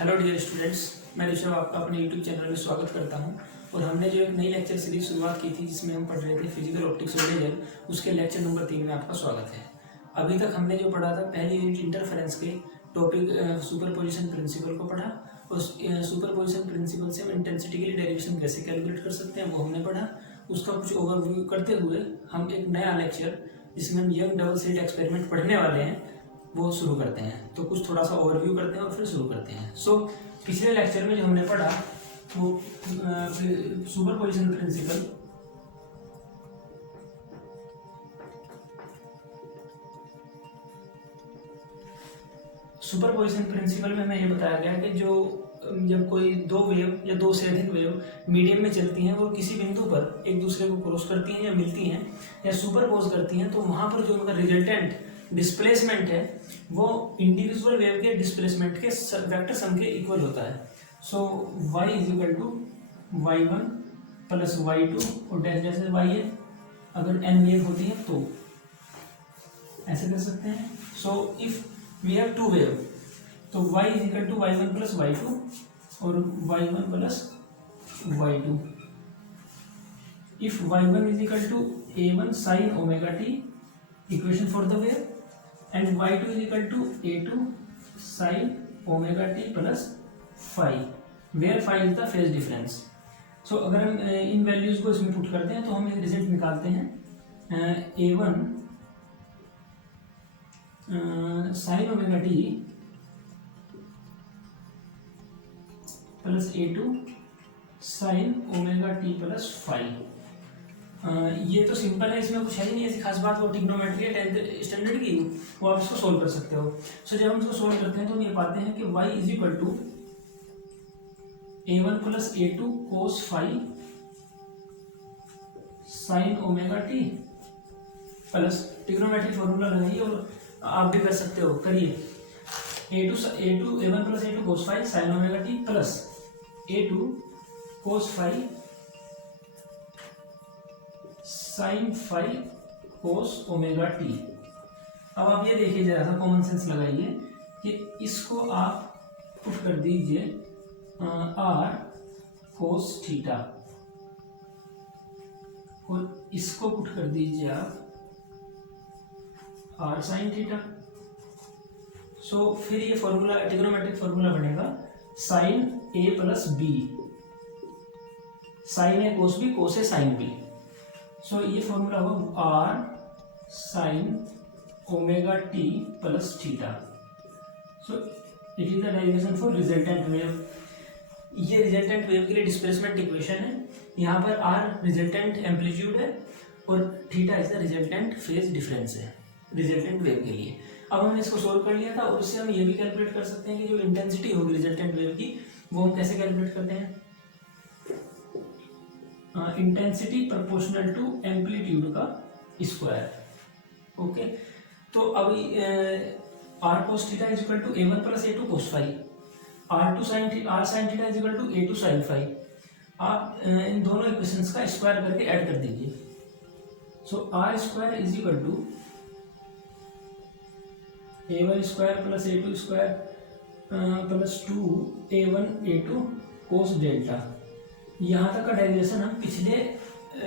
Hello dear students, मैं ऋषभ आपका अपने यूट्यूब चैनल में स्वागत करता हूं। और हमने जो एक नई लेक्चर सीरीज शुरुआत की थी जिसमें हम पढ़ रहे थे फिजिकल ऑप्टिक्स और लेजर, उसके लेक्चर नंबर 3 में आपका स्वागत है। अभी तक हमने जो पढ़ा था पहली यूनिट इंटरफेरेंस के टॉपिक सुपरपोजिशन प्रिंसिपल को पढ़ा। और सुपरपोजिशन प्रिंसिपल से हम इंटेंसिटी के लिए डेरिवेशन कैसे कैलकुलेट कर सकते हैं वो हमने पढ़ा। उसका कुछ ओवरव्यू करते हुए हम एक नया लेक्चर जिसमें हम यंग डबल स्लिट एक्सपेरिमेंट पढ़ने वाले हैं वो शुरू करते हैं। तो कुछ थोड़ा सा ओवरव्यू करते हैं और फिर शुरू करते हैं। पिछले लेक्चर में जो हमने पढ़ा वो सुपरपोजिशन प्रिंसिपल में हमें ये बताया गया कि जब कोई दो वेव या दो से अधिक वेव मीडियम में चलती हैं और किसी बिंदु पर एक दूसरे को क्रॉस करती हैं या मिलती हैं या सुपरपोज करती हैं, तो वहां पर जो उनका रिजल्टेंट डिस्प्लेसमेंट है वो इंडिविजुअल वेव के डिस्प्लेसमेंट के वेक्टर सम के इक्वल होता है। So y is equal to y1 plus y2 और डैश डैश y है। अगर n वेव होती है तो ऐसे कर सकते हैं। So if we have two wave तो y is equal to y1 plus y2 और y1 plus y2। If y1 is equal to a1 sin omega t equation for the wave and y2 is equal to a2 sin omega t plus phi where phi is the phase difference। so अगर हम इन values को इसमें put करते हैं तो हम एक result निकालते हैं a1 sin omega t plus a2 sin omega t plus phi। ये तो सिंपल है, इसमें कुछ है ही नहीं ऐसी खास बात। वो ट्रिग्नोमेट्री है 10th स्टैंडर्ड की, वो आप इसको सोल्व कर सकते हो। सो जब हम इसको सोल्व करते हैं तो हम ये पाते हैं कि y is equal to a1 plus a2 cos phi sine omega t plus trigonometry formula लगाइए और आप भी कर सकते हो, करिए। a1 plus a2 cos phi sine omega t plus a2 cos phi sine phi cos omega t. अब आप ये देखिए, जरा सा कॉमन सेंस लगाइए कि इसको आप पुट कर दीजिए आर कोस थीटा और इसको पुट कर दीजिए आप आर साइन थीटा। सो फिर ये फॉर्मूला ट्रिग्नोमेट्रिक फॉर्मूला बनेगा sine A plus B, sine A cos B, cos A sine B. So ये फॉर्मूला होगा R sine omega t plus theta. So it is the derivation for resultant wave. ये resultant wave के लिए displacement equation है। यहाँ पर are resultant amplitude है और theta is the resultant phase difference है रिजल्टेंट वेव के लिए। अब हमने इसको सोल्व कर लिया था और उससे हम ये भी कैलकुलेट कर सकते हैं कि जो इंटेंसिटी होगी रिजल्टेंट वेव की वो हम कैसे कैलकुलेट करते हैं। इंटेंसिटी प्रोपोर्शनल टू एम्पलीट्यूड का स्क्वायर। ओके, तो अभी R cos theta is equal to a1 plus a2 cos phi, r sine theta is equal to a2 sine phi. आप इन दोनों इक्वेशंस का स्क्वायर करके ऐड कर दीजिए। So R square is equal to a1 square plus a2 square plus 2a1 a2 cos delta. यहाँ तक का डेरिवेशन हम पिछले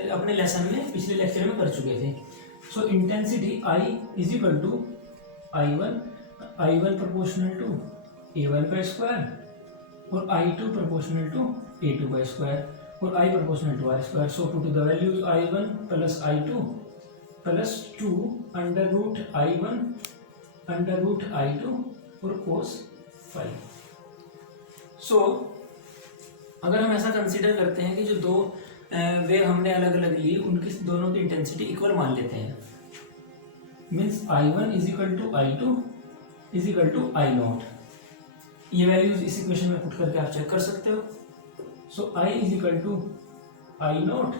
अपने लेसन में पिछले लेक्चर में कर चुके थे। So intensity I is equal to I one proportional to a1 का स्क्वायर और I2 प्रोपोर्शनल टू a2 का स्क्वायर और I proportional to r square. So put the values I1 plus I2 plus 2 under root I1 under root I2 और cos phi. सो अगर हम ऐसा consider करते हैं कि जो दो वेव हमने अलग अलग ली उनकी दोनों की इंटेंसिटी इक्वल मान लेते हैं, means I1 is equal to I2 is equal to I0। ये वैल्यूज इस इक्वेशन में पुट करके आप चेक कर सकते हो। So I is equal to I0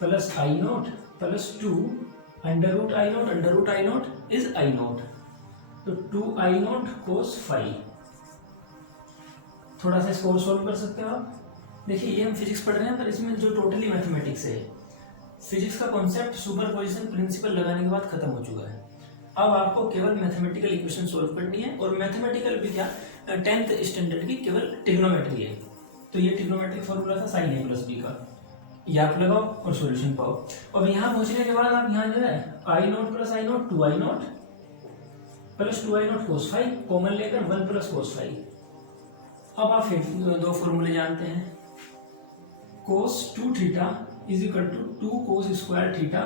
plus I0 plus 2 under root I0 is I0, तो 2I0 कोस फाई। थोड़ा सा इसको सोल्व कर सकते हो आप। देखिए, ये हम फिजिक्स पढ़ रहे हैं पर इसमें जो टोटली मैथमेटिक्स है, फिजिक्स का कॉन्सेप्ट सुपरपोजिशन प्रिंसिपल लगाने के बाद खत्म हो चुका है। अब आपको केवल मैथमेटिकल इक्वेशन सॉल्व करनी है, और मैथमेटिकल भी क्या 10th स्टैंडर्ड की केवल ट्रिग्नोमेट्री है। तो ये ट्रिग्नोमेट्रिक फॉर्मूला था sin a प्लस b का, ये आप लगाओ और सॉल्यूशन पाओ। अब यहाँ पहुंचने के बाद आप यहाँ जो है i not plus I not 2i not plus 2i not cos phi common लेकर 1 प्लस कोस फाई। अब आप फिर दो फॉर्मूले जानते हैं, cos 2 theta is equal to 2 cos square theta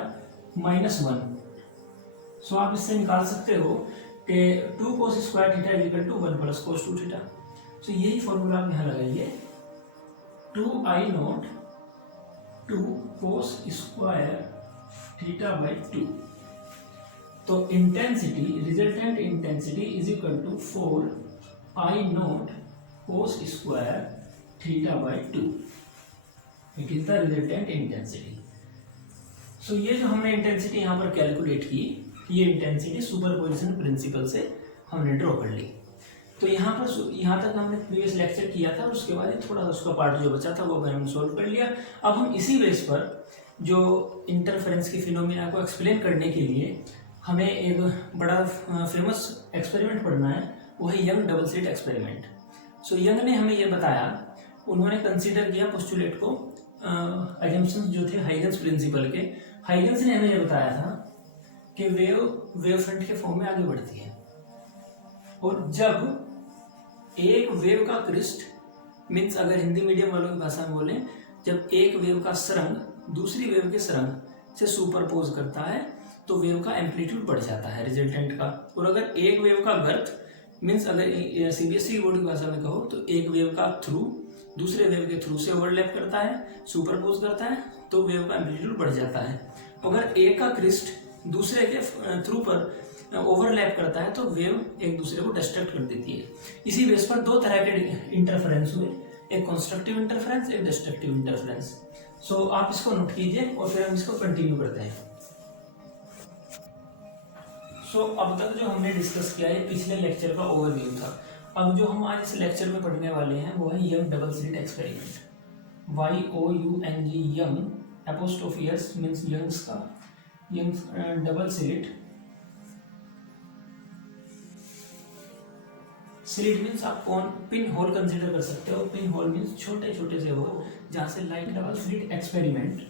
minus 1। So आप इससे निकाल सकते हो कि 2 cos square theta is equal to 1 plus cos 2 theta. So यही फॉर्मूला आप यहाँ लगाइए, 2i naught 2 cos square theta by 2। तो intensity, resultant intensity is equal to 4i naught cos square theta by 2। It is the resultant intensity. So ये जो हमने intensity यहाँ पर कैलकुलेट की, ये इंटेंसिटी सुपरपोजिशन प्रिंसिपल से हमने ड्रॉ कर ली। तो यहाँ तक हमने प्रीवियस लेक्चर किया था, उसके बाद थोड़ा सा उसका पार्ट जो बचा था वो हमने सॉल्व कर लिया। अब हम इसी बेस पर जो इंटरफेरेंस के फिनोमेना को एक्सप्लेन करने के लिए हमें एक बड़ा फेमस एक्सपेरिमेंट पढ़ना है, वो है Young double slit experiment. So young ने हमें ये बताया, उन्होंने कंसीडर किया पोस्टुलेट को, अजम्पशंस जो थे हाइगन्स प्रिंसिपल के। हाइगन्स ने हमें ये बताया था कि वेव फ्रंट के फॉर्म में आगे बढ़ती है, और जब एक वेव का क्रिस्ट, मीन्स अगर हिंदी मीडियम वालों की भाषा में बोलें, जब एक वेव का सरंग दूसरी वेव के सरंग से सुपरपोज करता है तो वेव का एम्पलीट्यूड बढ़ जाता है रिजल्टेंट का। और अगर एक वेव का गर्थ, मीन्स अगर सीबीएसई बोर्ड की भाषा में कहो तो एक वेव का थ्रू दूसरे वेव के थ्रू से ओवरलैप करता है, सुपरपोज करता है, तो वेव का एम्पलीट्यूड बढ़ जाता है। अगर एक का क्रिस्ट दूसरे के थ्रू पर ओवरलैप करता है तो वेव एक दूसरे को डिस्ट्रैक्ट कर देती है। इसी बेस पर दो तरह के इंटरफेरेंस हुए, एक कंस्ट्रक्टिव इंटरफेरेंस, एक डिस्ट्रक्टिव इंटरफेरेंस। सो आप इसको नोट कीजिए और फिर हम इसको कंटिन्यू करते हैं। सो अब तक जो हमने डिस्कस किया है पिछले लेक्चर का ओवरव्यू था। अब जो हम आज इस लेक्चर में पढ़ने वाले हैं वो है Young double slit experiment. YOUNG Young apostrophe S means Young's का, Young's double slit. Slit means आप पिन होल कंसीडर कर सकते हो। पिन होल मीन्स छोटे छोटे से होल जहाँ से लाइट डबल स्लिट एक्सपेरिमेंट।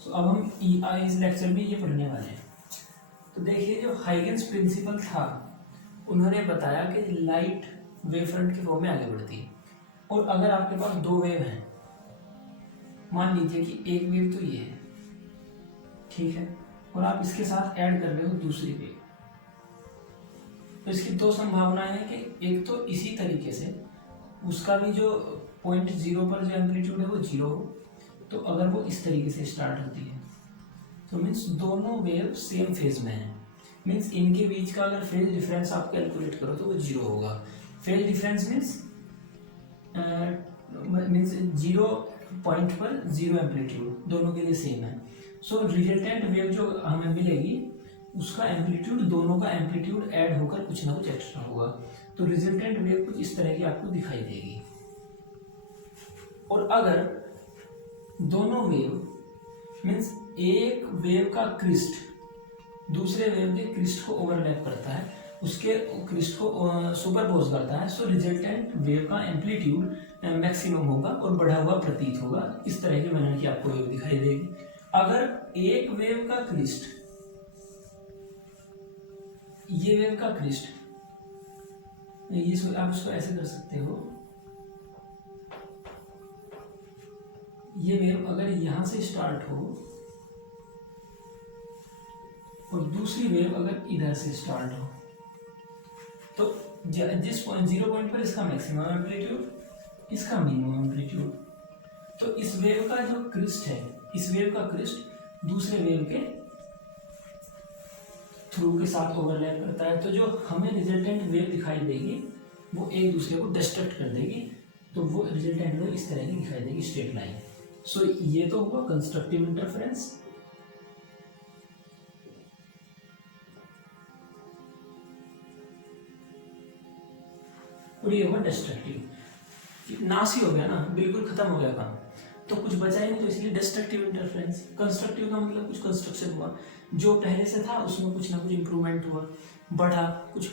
सो अब हम इस लेक्चर में ये पढ़ने वाले हैं। तो देखिए, जो हाइगन्स प्रिंसिपल था, उन्होंने बताया कि लाइट वेव फ्रंट के फॉर्म में आगे बढ़ती है, और अगर आपके पास दो वेव हैं, मान लीजिए कि एक वेव तो ये है, ठीक है, और आप इसके साथ ऐड कर रहे हो दूसरी वेव, तो इसकी दो संभावनाएं हैं कि एक तो इसी तरीके से उसका भी जो पॉइंट 0 पर जो एम्पलीट्यूड है वो 0 हो, तो अगर वो इस तरीके से स्टार्ट होती है तो मीन्स दोनों वेव सेम फेज में है। मीन्स इनके बीच का अगर फेज डिफरेंस आप कैलकुलेट करो तो वो 0 होगा। फेज डिफरेंस मीन्स 0 पॉइंट पर 0 एम्पलीट्यूड, दोनों के लिए सेम है। सो रिजल्टेंट वेव जो हमें मिलेगी उसका एम्पलीट्यूड, दोनों का एम्पलीट्यूड ऐड होकर कुछ ना कुछ एक्स्ट्रा होगा, तो रिजल्टेंट वेव कुछ इस तरह की आपको दिखाई देगी। और अगर दोनों वेव मीन्स एक वेव का क्रिस्ट दूसरे वेव के क्रिस्ट को ओवरलैप करता है, उसके क्रिस्ट को सुपरपोज करता है, सो रिजल्टेंट वेव का एम्पलीट्यूड मैक्सिमम होगा और बढ़ा हुआ प्रतीत होगा। इस तरह के मैंने की आपको वेव दिखाई देगी। अगर एक वेव का क्रिस्ट, ये वेव का क्रिस्ट, ये आप उसको ऐसे कर सकते हो, ये वेव अगर यहां से स्टार्ट हो और दूसरी वेव अगर इधर से स्टार्ट हो, तो जिस पॉइंट 0 पॉइंट पर इसका मैक्सिमम एम्पलीट्यूड, इसका मिनिमम एम्पलीट्यूड, तो इस वेव का जो क्रिस्ट है, इस वेव का क्रिस्ट दूसरे वेव के थ्रू के साथ ओवरलैप करता है, तो जो हमें रिजल्टेंट वेव दिखाई देगी वो एक दूसरे को डिस्ट्रैक्ट कर देगी, तो वो रिजल्टेंट वेव इस तरह की दिखाई देगी, स्ट्रेट लाइन। सो ये तो हुआ कंस्ट्रक्टिव इंटरफेरेंस। और ये हुआ डिस्ट्रक्टिव। नाश ही हो गया ना, बिल्कुल खत्म हो गया काम, तो कुछ बचा ही नहीं, तो इसलिए डिस्ट्रक्टिव इंटरफेरेंस। कंस्ट्रक्टिव का मतलब कुछ कंस्ट्रक्शन हुआ, जो पहले से था उसमें कुछ ना कुछ इंप्रूवमेंट हुआ, बढ़ा, कुछ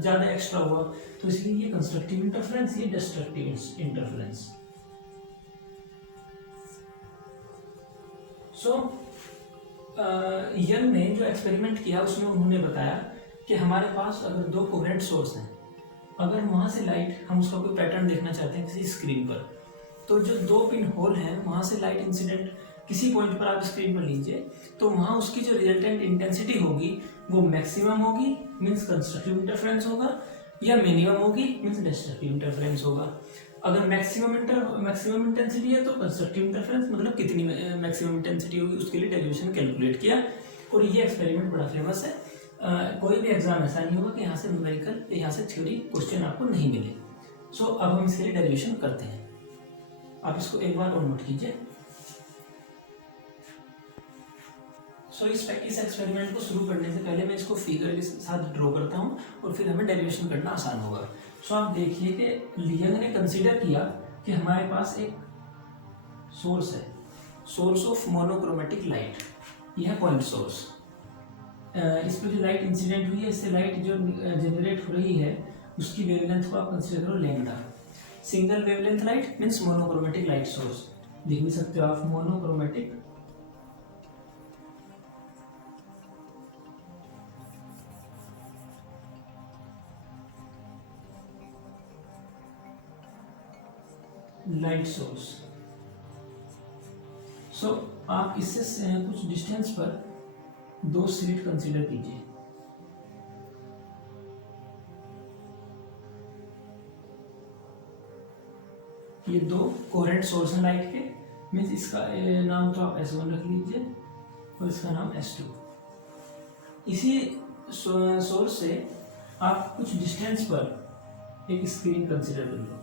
ज़्यादा एक्स्ट्रा हुआ, तो इसलिए ये कंस्ट्रक्टिव इंटरफेरेंस, ये डिस्ट्रक्टिव इंटरफेरेंस। सो यंग ने जो एक्सपेरिमेंट किया उसमें उन्होंने बताया कि हमारे पास अगर दो कोहेरेंट सोर्स हैं, अगर वहाँ से लाइट, हम उसका कोई पैटर्न देखना चाहते हैं किसी स्क्रीन पर, तो जो दो पिन होल हैं वहाँ से लाइट इंसिडेंट किसी पॉइंट पर आप स्क्रीन पर लीजिए, तो वहाँ उसकी जो रिजल्टेंट इंटेंसिटी होगी वो मैक्सिमम होगी, मीन्स कंस्ट्रक्टिव इंटरफेरेंस होगा, या मिनिमम होगी, मीन्स डिस्ट्रक्टिव इंटरफेरेंस होगा। अगर मैक्सिमम इंटेंसिटी है तो कंस्ट्रक्टिव इंटरफेरेंस, मतलब कितनी मैक्सिमम इंटेंसिटी होगी उसके लिए डेरिवेशन कैलकुलेट किया। और ये एक्सपेरिमेंट बड़ा फेमस है। कोई भी एग्जाम ऐसा नहीं होगा कि यहाँ से न्यूमेरिकल, यहाँ से थ्योरी क्वेश्चन आपको नहीं मिले। सो अब हम इसके लिए डेरिवेशन करते हैं। आप इसको एक बार और नोट कीजिए। सो इस एक्सपेरिमेंट को शुरू करने से पहले मैं इसको फिगर के साथ ड्रॉ करता हूँ और फिर हमें डेरिवेशन करना आसान होगा। सो आप देखिए कि लियंग ने कंसीडर किया कि हमारे पास एक सोर्स है, सोर्स ऑफ मोनोक्रोमेटिक लाइट, यह है पॉइंट सोर्स। इस पर जो लाइट इंसिडेंट हुई है, इससे लाइट जो जनरेट हो रही है उसकी वेवलेंथ को आप कंसीडर करो lambda. Single wavelength light means monochromatic light source, लिख भी सकते हो आप मोनोक्रोमेटिक लाइट सोर्स। सो आप इससे कुछ डिस्टेंस पर दो स्लिट कंसीडर कीजिए। ये दो कोहेरेंट सोर्स हैं लाइट के, मीन्स इसका नाम तो आप S1 रख लीजिए और इसका नाम S2। इसी सोर्स से आप कुछ डिस्टेंस पर एक स्क्रीन कंसीडर कर लो,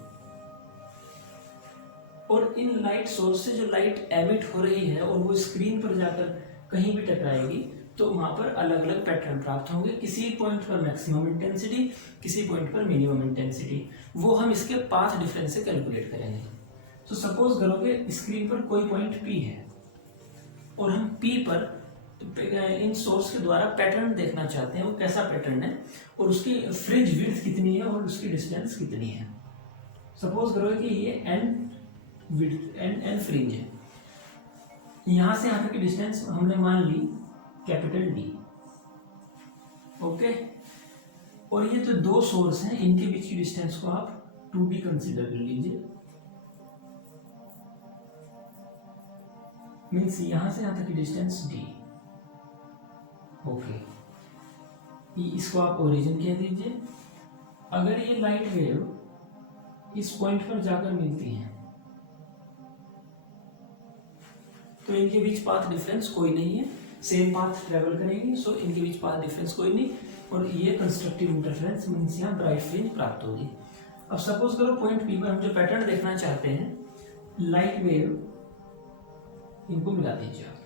और इन लाइट सोर्स से जो लाइट एमिट हो रही है और वो स्क्रीन पर जाकर कहीं भी टकराएगी तो वहाँ पर अलग अलग पैटर्न प्राप्त होंगे। किसी पॉइंट पर मैक्सिमम इंटेंसिटी, किसी पॉइंट पर मिनिमम इंटेंसिटी, वो हम इसके पाथ डिफरेंस से कैलकुलेट करेंगे। तो सपोज करो कि स्क्रीन पर कोई पॉइंट P है और हम P पर इन सोर्स के द्वारा पैटर्न देखना चाहते हैं, वो कैसा पैटर्न है और उसकी फ्रिंज विड्थ कितनी है और उसकी डिस्टेंस कितनी है। सपोज करो कि ये n विड्थ एन फ्रिंज है, यहां से यहां तक की डिस्टेंस हमने मान ली कैपिटल D, ओके। और ये जो दो सोर्स हैं इनके बीच की डिस्टेंस को आप 2D कंसीडर कर लीजिए, मीन्स यहां से यहां तक की डिस्टेंस D, ओके। इसको आप ओरिजिन कह दीजिए। अगर ये लाइट वेव इस पॉइंट पर जाकर मिलती है तो इनके बीच पाथ डिफरेंस कोई नहीं है, सेम पाथ ट्रेवल करेंगे, सो इनके बीच पाथ डिफरेंस कोई नहीं, और ये कंस्ट्रक्टिव इंटरफेरेंस मीन्स यहाँ ब्राइट फ्रिंज प्राप्त होगी। अब सपोज करो पॉइंट P पर हम जो पैटर्न देखना चाहते हैं, लाइट वेव, इनको मिला दीजिए आप।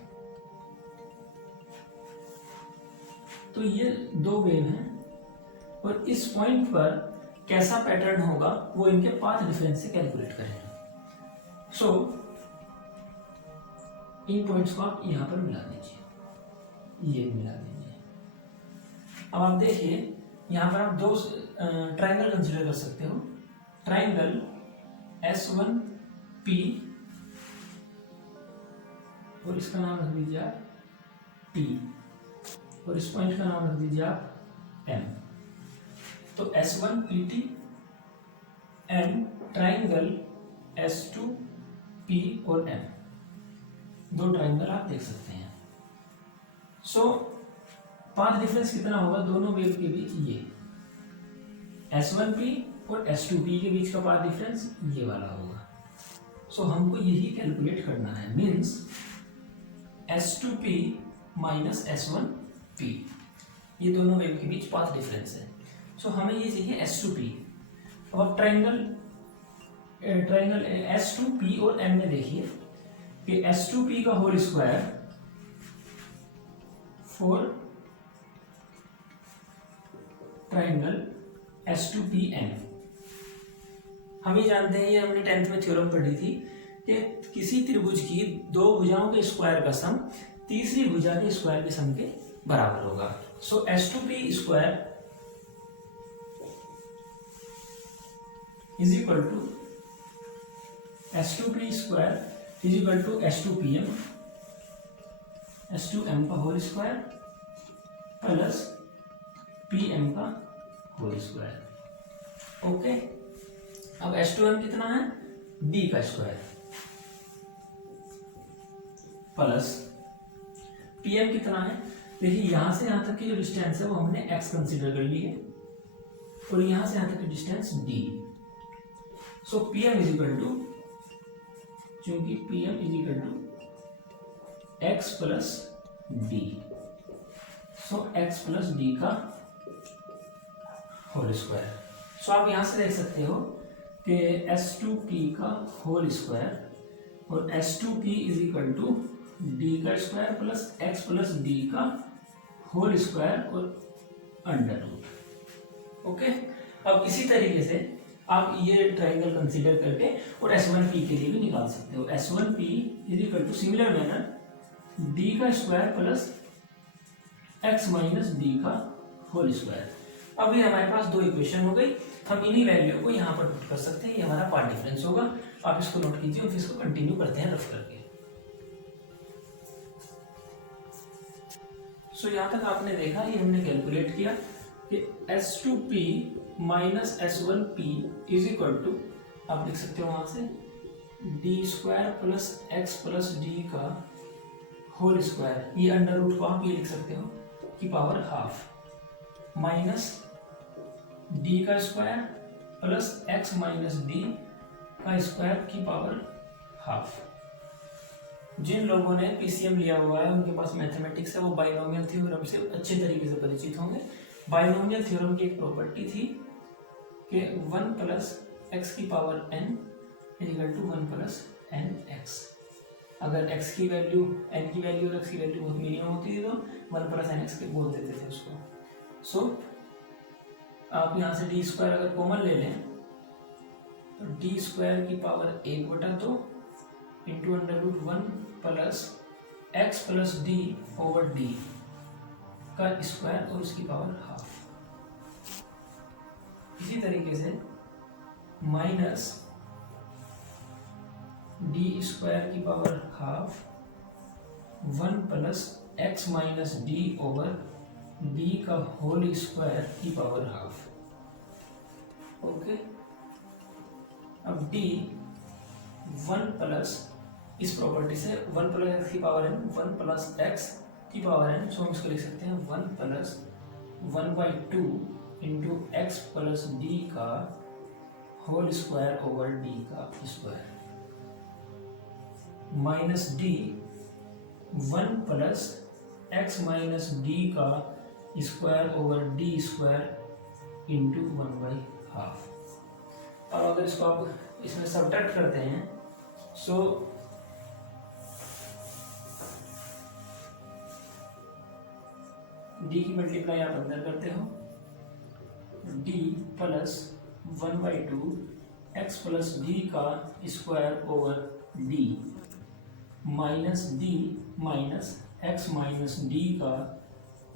तो ये दो वेव हैं और इस पॉइंट पर कैसा पैटर्न होगा वो इनके पाथ डिफरेंस से कैलकुलेट करेंगे। सो इन पॉइंट्स को आप यहां पर मिला दीजिए, ये मिला दीजिए। अब आप देखिए यहां पर आप दो ट्राइंगल कंसीडर कर सकते हो। ट्राइंगल S1P और इसका नाम रख दीजिए आप T, और इस पॉइंट का नाम रख दीजिए आप M। तो S1PT एंड ट्राइंगल S2P और M, दो ट्राइंगल आप देख सकते हैं। सो पाथ डिफरेंस कितना होगा दोनों वेव के बीच, ये S1P और S2P के बीच का पाथ डिफरेंस ये वाला होगा। सो हमको यही कैलकुलेट करना है, मीन्स S2P माइनस S1P, ये दोनों वेव के बीच पाथ डिफरेंस है। सो हमें ये चाहिए S2P। अब आप ट्राइंगल S2P और M में देखिए कि S2P का whole square for triangle S2PM। हम ये जानते हैं, ये हमने 10th में थ्योरम पढ़ी थी कि किसी त्रिभुज की दो भुजाओं के स्क्वायर का सम तीसरी भुजा के स्क्वायर के सम के बराबर होगा। So S2P square is equal to S2P square is equal to S2PM S2M का होल स्क्वायर प्लस PM का होल स्क्वायर। ओके, अब S2M कितना है, D का स्क्वायर प्लस PM कितना है, देखिए यहां से यहां तक की जो डिस्टेंस है वो हमने x कंसीडर कर ली है और यहां से यहां तक की distance d। So PM is equal to, चूंकि PM is equal to x plus d, so x plus D का होल स्क्वायर। सो आप यहां से देख सकते हो कि S2P का होल स्क्वायर और S2P is equal to D का square plus x plus D का होल स्क्वायर और अंडर रूट। ओके, अब इसी तरीके से आप ये ट्राइंगल कंसीडर करके और S1P के लिए भी निकाल सकते हो। S1P is equal to similar manner D का square plus x minus D का होल स्क्वायर। अब ये हमारे पास दो इक्वेशन हो गई, हम इन्हीं वैल्यू को यहाँ पर पुट कर सकते हैं, ये हमारा पार्ट डिफरेंस होगा। आप इसको नोट कीजिए और फिर इसको कंटिन्यू करते हैं रफ करके। सो यहाँ तक आपने देखा, ये हमने कैलकुलेट किया कि S2P minus S1P is equal to, आप लिख सकते हो वहां से D square plus x plus D का होल स्क्वायर, ये अंडर रूट को आप ये लिख सकते हो की पावर हाफ माइनस डी का square plus x minus D का स्क्वायर की पावर हाफ। जिन लोगों ने पीसीएम लिया हुआ है, उनके पास मैथमेटिक्स है, वो बाइनोमियल थ्योरम से अच्छे तरीके से परिचित होंगे। बाइनोमियल थ्योरम की एक प्रॉपर्टी थी कि 1 प्लस एक्स की power n is equal to 1 plus n x. अगर x की वैल्यू, n की वैल्यू और x की वैल्यू बहुत मिनिमम होती थी तो 1 प्लस एन एक्स के बोल देते थे उसको। सो आप यहाँ से डी स्क्वायर अगर कॉमन ले लें तो डी स्क्वायर की power 1/2 into under root 1 plus x plus d over D का स्क्वायर और उसकी पावर हाफ। इसी तरीके से माइनस डी स्क्वायर की power half 1 plus x minus d over D का होल स्क्वायर की पावर हाफ। ओके, अब डी 1 प्लस, इस प्रॉपर्टी से 1 प्लस एक्स की पावर n 1 प्लस एक्स की पावर n, सो हम इसको लिख सकते हैं 1 plus 1/2 into x plus D का होल स्क्वायर ओवर डी का square minus D 1 plus x minus D का square over D square into 1/2। अब अगर इसको आप इसमें सब्ट्रैक्ट करते हैं सो डी की मल्टीप्लाई आप अंदर करते हो, D plus 1/2 x plus D का square over D minus D minus x minus D का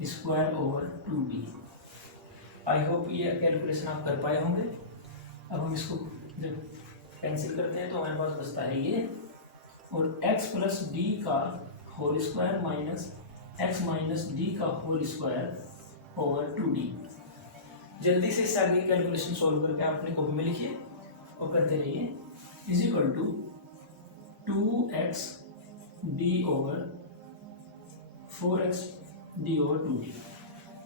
square over 2d। I hope ये कैलकुलेशन आप कर पाए होंगे। अब हम इसको जब कैंसिल करते हैं तो हमारे पास बचता है ये, और x प्लस डी का whole square minus x minus D का होल स्क्वायर ओवर 2d। जल्दी से इस आगे कैलकुलेशन सॉल्व करके आप अपने कॉपी में लिखिए और करते रहिए। Is equal to 2x d over 4x d over 2d।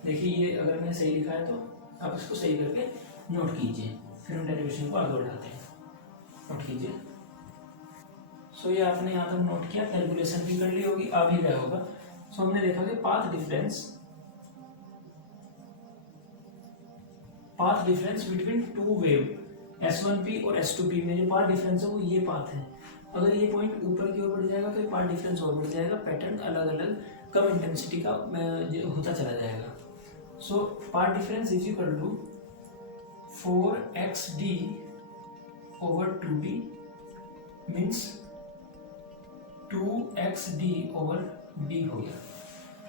देखिए ये अगर मैंने सही लिखा है तो आप इसको सही करके नोट कीजिए, फिर हम डेरिवेशन को आगे बढ़ाते हैं। नोट कीजिए। सो ये आपने यहाँ तक नोट किया, कैलकुलेशन भी कर ली होगी, आ भी गया होगा। सो हमने देखा कि path difference between two wave S1P और S2P में जो पाथ डिफरेंस है वो ये पाथ है। अगर ये पॉइंट ऊपर की ओर बढ़ जाएगा तो पाथ डिफरेंस और बढ़ जाएगा, पैटर्न अलग अलग कम इंटेंसिटी का होता चला जाएगा। So path difference is equal to 4xd over 2d means 2xd over d हो गया।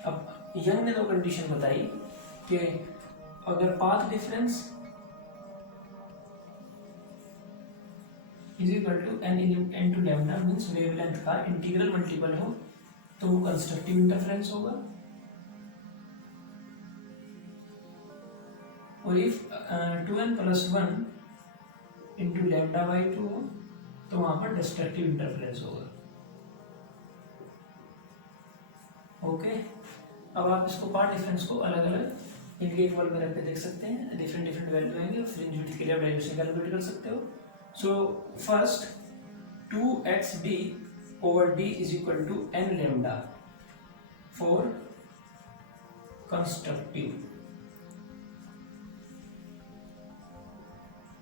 अब यंग ने तो कंडीशन बताई कि अगर path difference is equal to n into lambda means wavelength का इंटीग्रल मल्टीपल हो तो वो कंस्ट्रक्टिव इंटरफेरेंस होगा, और if 2n plus 1 into lambda by 2 हो तो वहां पर डिस्ट्रक्टिव इंटरफेरेंस होगा। ओके, अब आप इसको पार्ट डिफरेंस को अलग अलग इनके इक्वल में रख के देख सकते हैं, डिफरेंट डिफरेंट वैल्यू आएंगे और फ्रिंज विड्थ के लिए आप डायमेंशन कैलकुलेट कर सकते हो। So first 2xd over d is equal to n lambda for constructive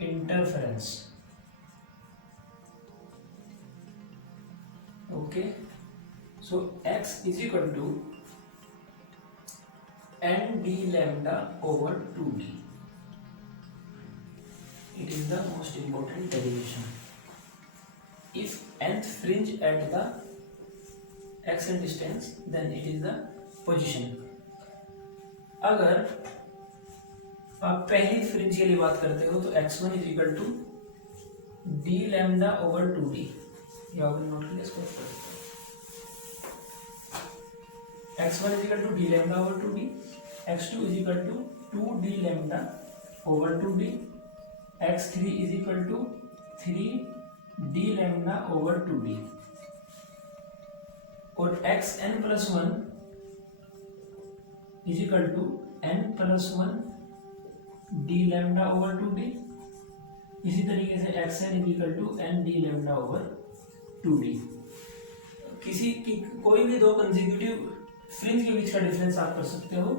interference. Okay, so x is equal to n d lambda over 2d. It is the most important derivation. If nth fringe at the xn distance, then it is the position. अगर आप पहली fringe के लिए बात करते हो तो x1 is equal to D lambda over 2d, या नोट के लिए इसको x1 is equal to D lambda over 2d, x2 is equal to 2d lambda over 2d, x3 is equal to 3d lambda over 2d, और xn plus 1 is equal to n plus 1 d lambda over 2d। इसी तरीके से xn is equal to n d lambda over 2d। किसी की कोई भी दो consecutive fringe के बीच का डिफरेंस आप कर सकते हो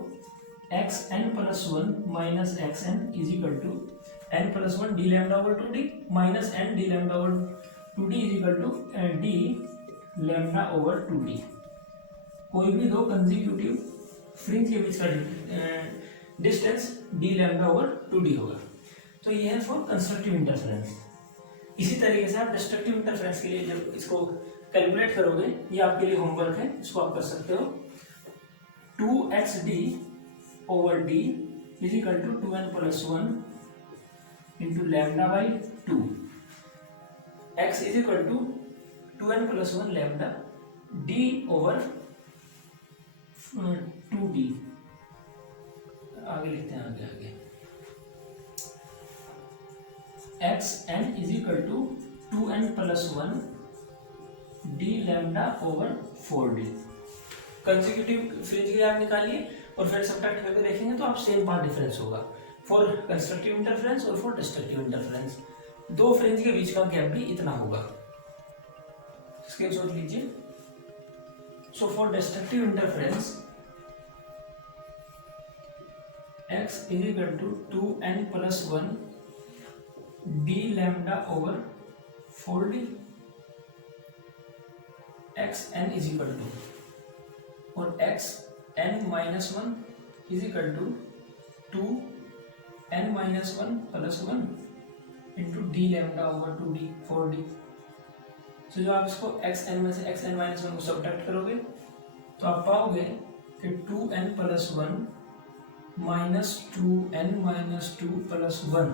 xn plus 1 minus xn is equal to n plus 1 d lambda over 2d minus n d lambda over 2d is equal to d lambda over 2d। कोई भी दो कंसेक्यूटिव फ्रिंज के बीच का distance d lambda over 2d होगा। तो ये है फॉर कंस्ट्रक्टिव इंटरफेरेंस। इसी तरीके से आप डिस्ट्रक्टिव इंटरफेरेंस के लिए जब इसको कैलकुलेट करोगे, ये आपके लिए होमवर्क है, इसको आप कर सकते हो। 2xd over d is equal to 2n plus 1 into lambda by 2, x is equal to 2n plus 1 lambda d over 2d। आगे लिखते हैं, आगे xn is equal to 2n plus 1 d lambda over 4d। Consecutive fringe के लिए आप निकालिए और फिर सब्ट्रैक्ट करके देखेंगे तो आप सेम पार्ट डिफरेंस होगा फॉर कंस्ट्रक्टिव इंटरफेरेंस और फॉर डिस्ट्रक्टिव इंटरफेरेंस। दो फ्रिंज के बीच का गैप भी इतना होगा, स्क्रीनशॉट लीजिए। So for destructive interference x is equal to 2n plus 1 d lambda over 4d, xn is equal to और xn minus 1 is equal to 2n minus 1 plus 1 into d lambda over 2d 4d। तो जो आप इसको xn में से xn minus 1 को subtract करोगे तो आप पाओगे कि 2n plus 1 minus 2n minus 2 plus 1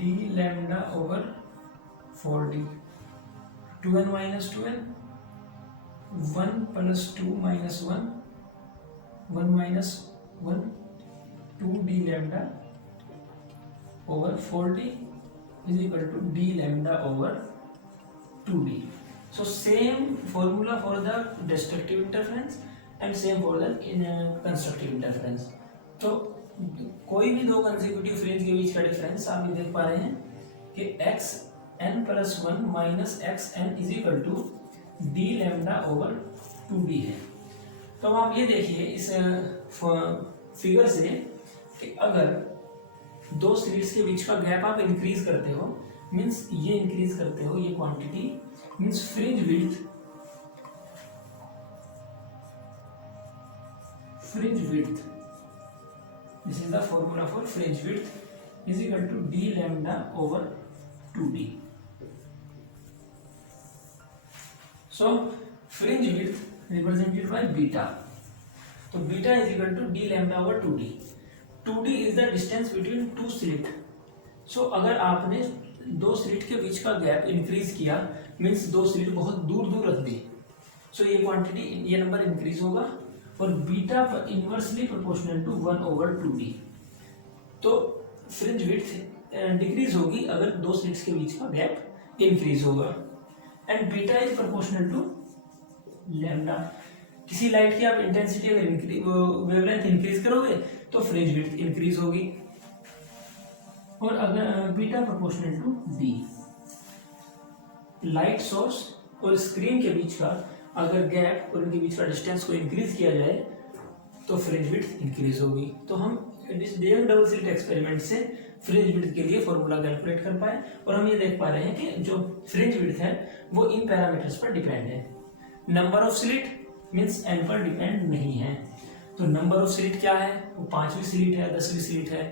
d lambda over 4d, 2n minus 2n 1 plus 2 minus 1 1 minus 1 2d lambda over 4d is equal to d lambda over 2d। So same formula for the destructive interference and same for the constructive interference। तो कोई भी दो consecutive fringe के बीच का difference आप ये देख पा रहे हैं कि xn plus 1 minus xn is equal to d lambda over 2d है। तो आप ये देखिए इस फिगर से कि अगर दो स्लिट्स के बीच का गैप आप इंक्रीज करते हो, मीन्स ये इंक्रीज करते हो, ये quantity means fringe width this is the formula for fringe width is equal to D lambda over 2d। So fringe width represented by beta, तो beta is equal to D lambda over 2d। 2d is the distance between two slit. So अगर आपने दो slit के बीच का gap increase किया, means दो slit बहुत दूर दूर रख दी, सो ये क्वांटिटी, ये नंबर इंक्रीज होगा। और beta inversely proportional to 1/2d, तो फ्रिंज विड्थ डिक्रीज होगी अगर दो स्लिट्स के बीच का गैप इंक्रीज होगा। And beta is proportional to lambda. किसी लाइट की आप इंटेंसिटी अगर वेवलेंथ इंक्रीज करोगे तो फ्रिंज विड्थ इंक्रीज होगी। और अगर beta proportional to d, light source और स्क्रीन के बीच का अगर गैप और इनके बीच का डिस्टेंस को इंक्रीज किया जाए तो फ्रिंज विड्थ इंक्रीज होगी। तो हम इस डीएम डबल स्लिट एक्सपेरिमेंट से फ्रिंज विड्थ के लिए फॉर्मूला कैलकुलेट कर पाए, और हम ये देख पा रहे हैं कि जो फ्रिंज विड्थ है वो इन पैरामीटर्स पर डिपेंड है। Number of slit means n पर डिपेंड नहीं है। तो नंबर ऑफ स्लिट क्या है, वो 5वीं स्लिट है, 10वीं स्लिट है,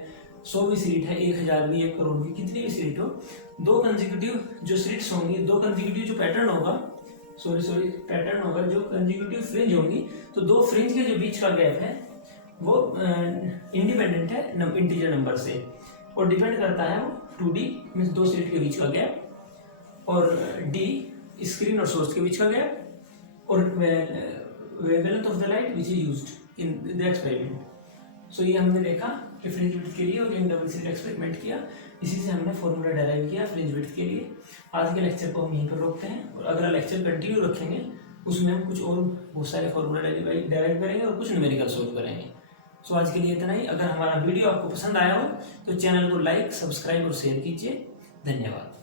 100वीं स्लिट है, 1000वीं, 1 करोड़ की, कितनी भी स्लिट हो, दो कंसेक्यूटिव जो स्लिट्स होंगी, दो कंसेक्यूटिव जो पैटर्न होगा, पैटर्न होगा, जो कंसेक्यूटिव फ्रिंज होंगी, तो दो फ्रिंज के जो बीच का गैप है वो इंडिपेंडेंट है इंटीजर नंबर से, और डिपेंड करता है वो 2d मीन्स दो स्लिट के बीच का गैप, और d स्क्रीन और सोर्स के बीच का गैप, और wavelength of the light which is used in the experiment. So ये हमने देखा कि फ्रिंज विड्थ के लिए और इन डबल स्लिट एक्सपेरिमेंट किया, इसी से हमने फॉर्मूला डेराइव किया फ्रिंज विड्थ के लिए। आज के लेक्चर को हम यहीं पर रोकते हैं, और अगला लेक्चर कंटिन्यू रखेंगे, उसमें हम कुछ और बहुत सारे फॉर्मूला डेराइव करेंगे और कुछ न्यूमेरिकल सोल्व करेंगे। सो आज के लिए इतना ही। अगर हमारा वीडियो आपको पसंद आया हो तो चैनल को लाइक, सब्सक्राइब और शेयर कीजिए। धन्यवाद।